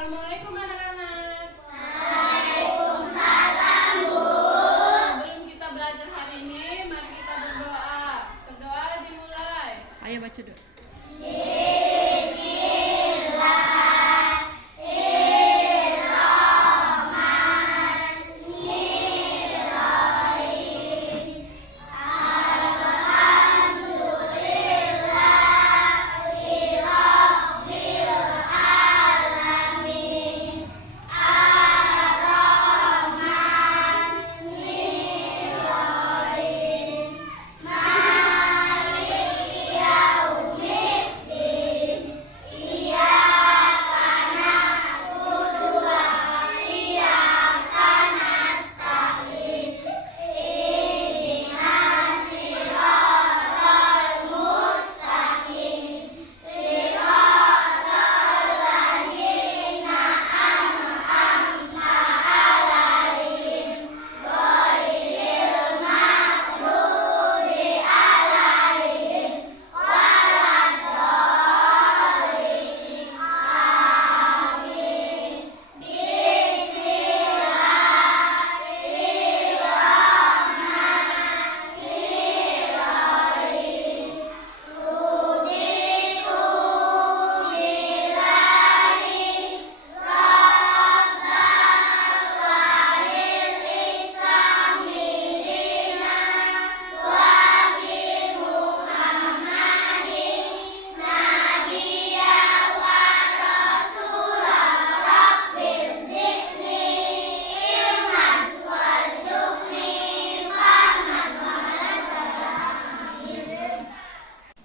Assalamualaikum anak-anak. Waalaikumsalam, Bu. Sebelum kita belajar hari ini, mari kita berdoa. Berdoa dimulai. Ayo baca doa.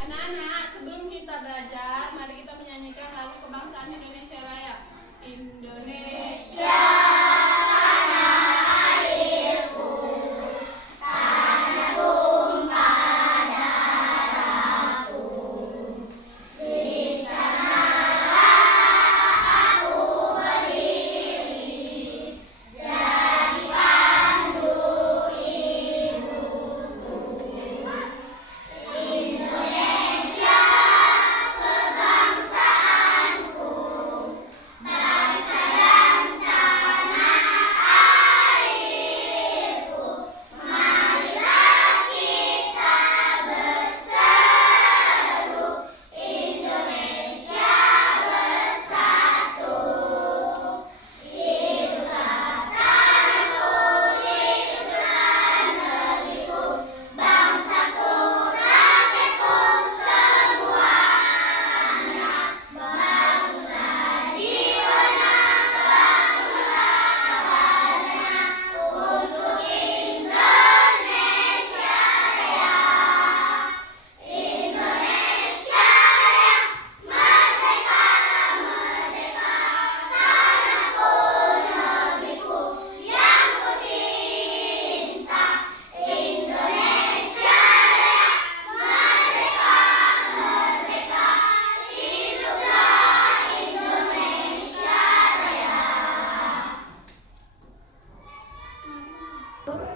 Anak-anak, sebelum kita belajar, mari kita menyanyikan lagu kebangsaan Indonesia Raya. Indonesia.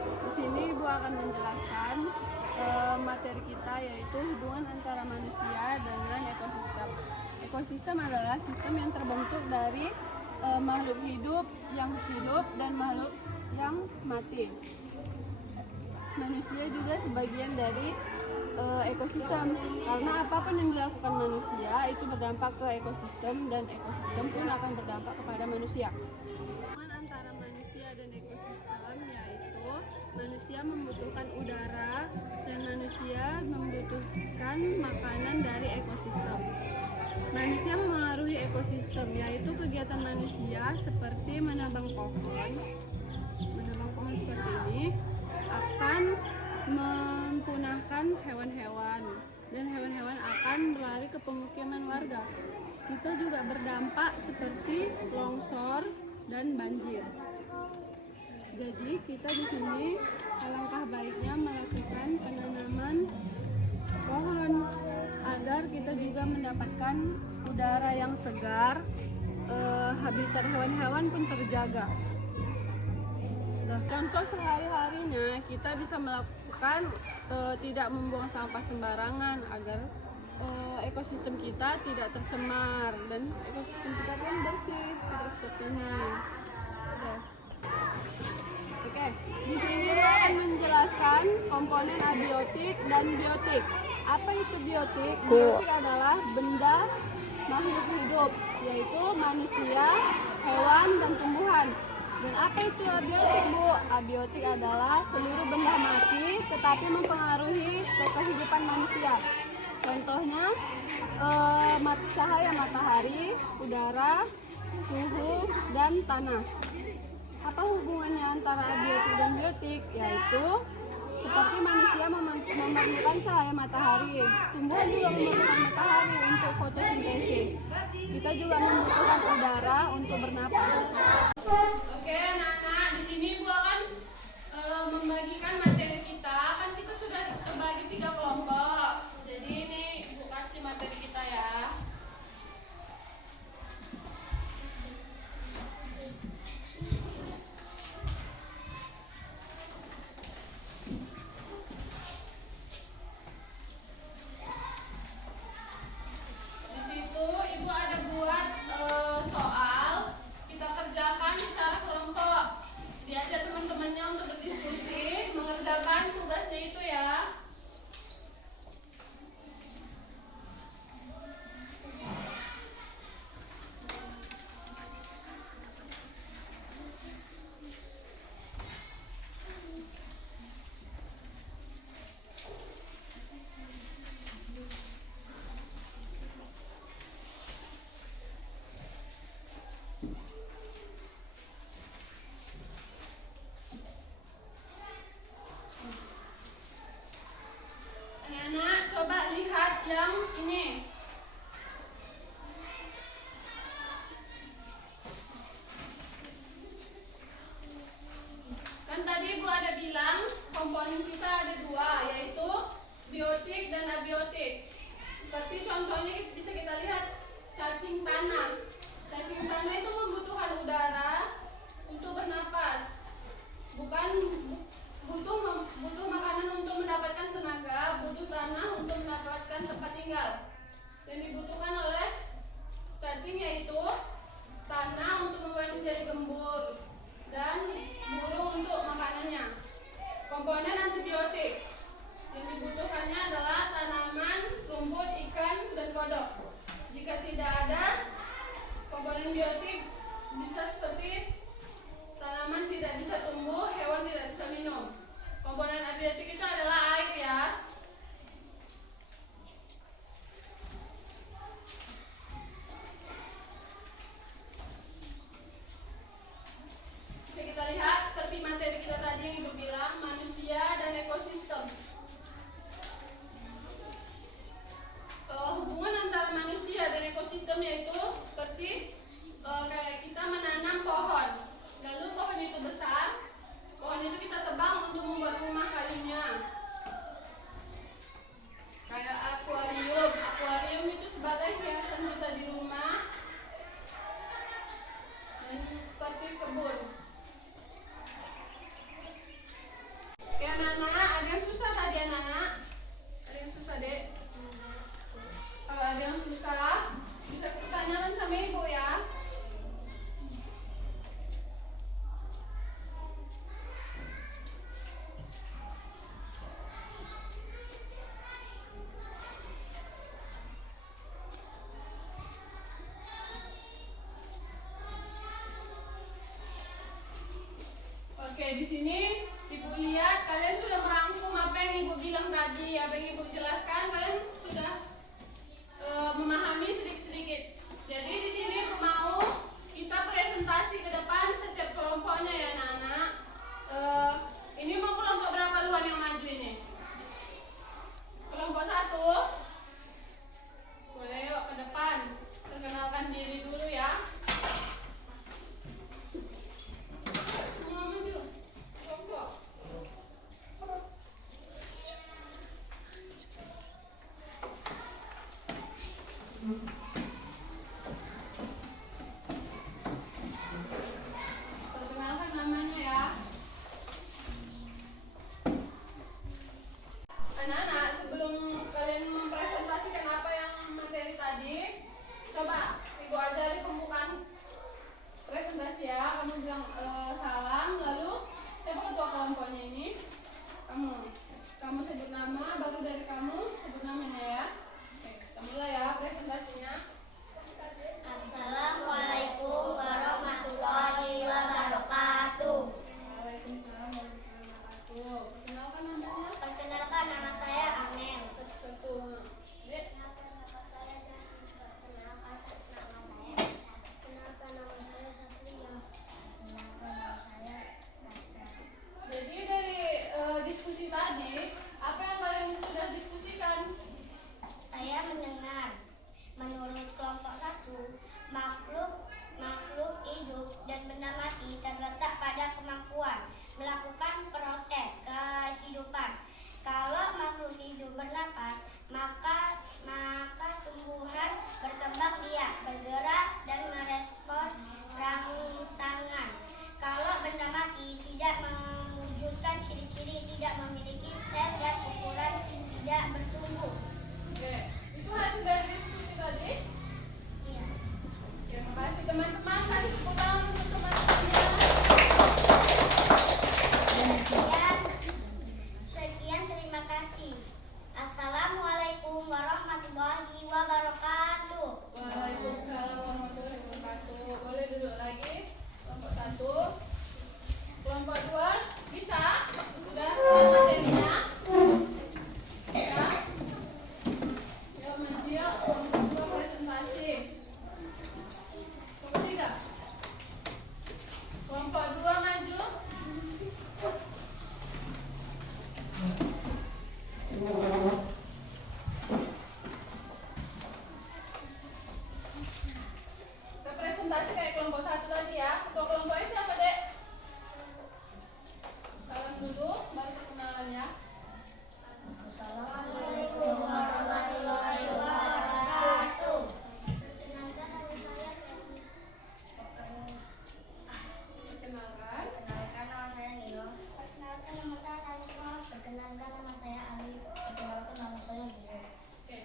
Di sini Ibu akan menjelaskan materi kita, yaitu hubungan antara manusia dengan ekosistem. Ekosistem adalah sistem yang terbentuk dari makhluk hidup yang hidup dan makhluk yang mati. Manusia juga sebagian dari ekosistem, karena apapun yang dilakukan manusia itu berdampak ke ekosistem dan ekosistem pun akan berdampak kepada manusia. Hubungan antara manusia dan ekosistem yaitu manusia membutuhkan udara dan manusia membutuhkan makanan dari ekosistem. Manusia memengaruhi ekosistem, yaitu kegiatan manusia seperti menebang pohon seperti ini akan mempunahkan hewan-hewan, dan hewan-hewan akan berlari ke pemukiman warga. Kita juga berdampak seperti longsor dan banjir. Jadi kita di sini alangkah baiknya melakukan penanaman pohon agar kita juga mendapatkan udara yang segar, habitat hewan-hewan pun terjaga. Contoh sehari-harinya kita bisa melakukan tidak membuang sampah sembarangan agar ekosistem kita tidak tercemar dan ekosistem kita pun bersih, tidak komponen abiotik dan biotik. Apa itu biotik? Biotik adalah benda makhluk hidup, yaitu manusia, hewan, dan tumbuhan. Dan apa itu abiotik, Bu? Abiotik adalah seluruh benda mati tetapi mempengaruhi kehidupan manusia. Contohnya cahaya matahari, udara, suhu, dan tanah. Apa hubungannya antara abiotik dan biotik? Yaitu seperti manusia memerlukan cahaya matahari, tumbuhan juga memerlukan matahari untuk fotosintesis. Kita juga membutuhkan udara untuk bernapas. Oke anak-anak, di sini Bu akan membagikan materi kita. Kan kita sudah terbagi 3 kelompok. Jadi ini Bu kasih materi kita ya. Tugasnya itu ya. Coba lihat yang ini. Kan tadi Bu ada bilang komponen kita ada 2, yaitu biotik dan abiotik. Seperti contohnya bisa kita lihat cacing tanah. Cacing tanah itu membutuhkan udara untuk bernapas. Bukan butuh makanan untuk mendapatkan tenaga, butuh tanah untuk mendapatkan tempat tinggal. Yang dibutuhkan oleh cacing yaitu tanah untuk membuat menjadi gembur dan burung untuk makanannya. Komponen antibiotik yang dibutuhkannya adalah tanaman, rumput, ikan, dan kodok. Jika tidak ada komponen biotik, bisa seperti tanaman tidak bisa tumbuh, hewan tidak bisa minum. Komponen abiotik itu adalah air ya. Bisa kita lihat seperti materi kita tadi yang Ibu bilang, manusia dan ekosistem. Hubungan antara manusia dan ekosistem yaitu seperti kayak kita menanam pohon. Lalu pohon itu besar, pohon itu kita tebang untuk membuat rumah kayunya. Kayak akuarium. Akuarium itu sebagai hiasan kita di rumah. Dan seperti kebun. Oke anak-anak, ada yang susah tadi anak-anak? Ada yang susah dek? Kalau ada yang susah, bisa pertanyakan sama Ibu ya. Oke, di sini Ibu lihat kalian sudah merangkum apa yang Ibu bilang tadi, apa yang Ibu jelaskan, kalian sudah memahami sedikit-sedikit. Jadi di sini Ibu mau kita presentasi ke depan setiap kelompoknya ya anak-anak. Ini mau kelompok berapa luan yang maju ini? Kelompok 1. Boleh yuk ke depan. Perkenalkan diri dulu ya. dan benda mati terletak pada kemampuan melakukan proses kehidupan. Kalau makhluk hidup bernapas, maka tumbuhan berkembang biak, bergerak, dan merespon rangsangan. Kalau benda mati tidak mewujudkan ciri-ciri, tidak memiliki sel dan ukuran, tidak bertumbuh. Oke, itu hasil dari diskusi tadi. Iya. Terima kasih teman-teman. Kasih tepuk tangan untuk teman-temannya. Sekian, terima kasih. Assalamualaikum warahmatullahi wabarakatuh. Waalaikumsalam warahmatullahi wabarakatuh. Boleh duduk lagi. Kelompok 1. Kelompok 2 bisa? Sudah siap materinya? Ya. Yuk maju yuk. Kelompok 2 presentasi. Kelompok 3. Kelompok 2 maju. Kita presentasi kayak kelompok 1 tadi ya. Untuk kelompoknya siapa, Dek? Salam dulu, baru perkenalan ya. Assalamualaikum warahmatullahi wabarakatuh. Perkenalkan. Perkenalkan nama saya Nilo. Perkenalkan nama saya Karisma. Perkenalkan nama saya Ali. Perkenalkan nama saya Nilo. Oke.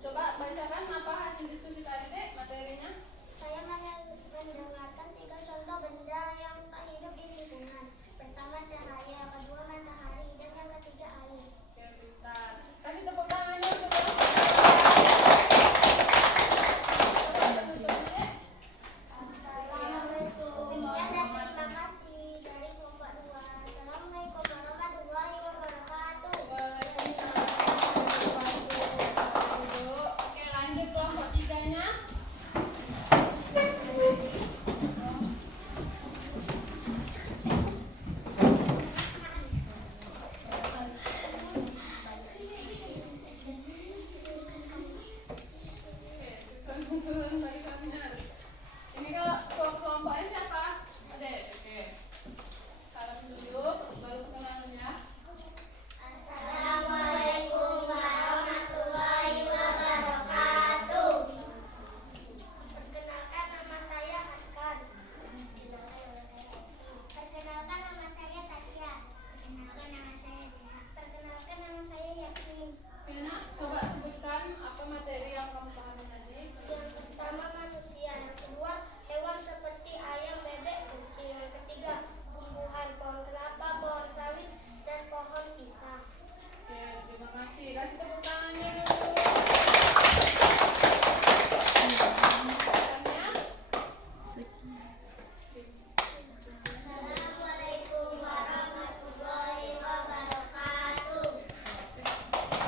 Coba bacakan apa hasil diskusi tadi, Dek, materinya. Saya mendengarkan 3 contoh benda yang tak hidup di lingkungan. Pertama cahaya, kedua matahari, dan yang ketiga air. Oke, pintar. Kasih tepuk tangannya untuk kelompok. Coba tutup dulu, Dek. Assalamualaikum. Sekian dan terima kasih dari kelompok 2. Assalamualaikum warahmatullahi wabarakatuh. Waalaikumsalam warahmatullahi wabarakatuh. Oke, lanjut kelompok 3-nya. Susun barisannya. Ini kalau kelompoknya siapa? Adek. Oke. Salam dulu, baru perkenalan ya. Assalamualaikum warahmatullahi wabarakatuh. Perkenalkan nama saya Arkan. Perkenalkan nama saya Tasya. Perkenalkan nama saya Dina. Perkenalkan nama saya Yasmin. Oke, Nak, coba sebutkan apa materi yang kamu pahami tadi. Yang pertama manusia, yang kedua hewan seperti ayam, bebek, kucing, yang ketiga tumbuhan, pohon kelapa, pohon sawit, dan pohon pisang. Oke, terima kasih. Kasih tepuk tangannya dulu. Pertanyaannya? Assalamualaikum warahmatullahi wabarakatuh.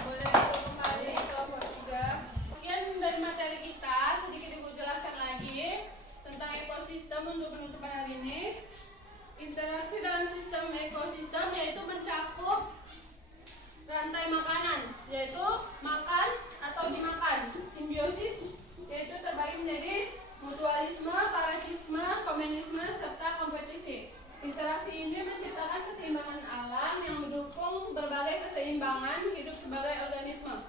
Boleh dulu kembali kelompok 3. Sekian dari materi kita, sedikit Ibu jelaskan lagi tentang ekosistem untuk penutupan hari ini. Interaksi dalam sistem ekosistem yaitu mencakup rantai makanan, yaitu makan atau dimakan. Simbiosis yaitu terbagi menjadi mutualisme, parasitisme, komunisme, serta kompetisi. Interaksi ini menciptakan keseimbangan alam yang mendukung berbagai keseimbangan hidup sebagai organisme.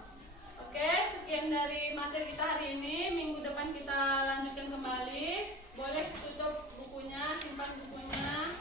Oke, sekian dari materi kita hari ini. Minggu depan kita lanjutkan kembali. Boleh tutup bukunya, simpan bukunya.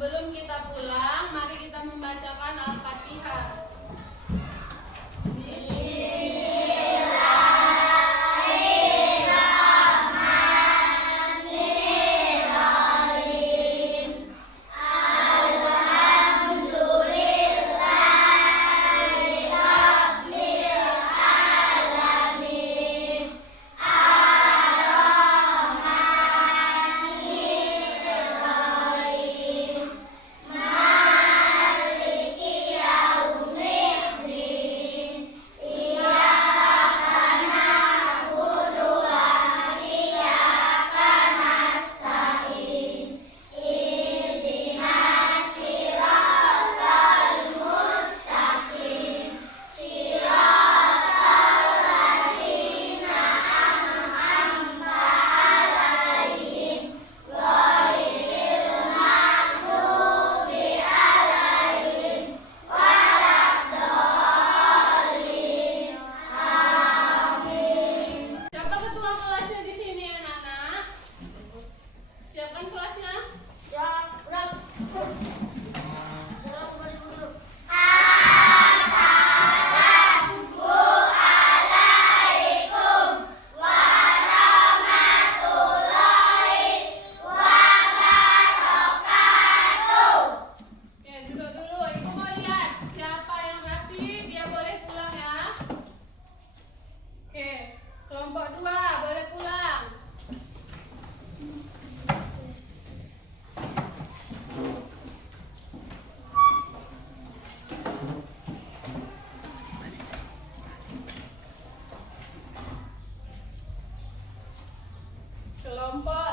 Sebelum kita pulang, mari kita membacakan Al-Fatihah. Kelompok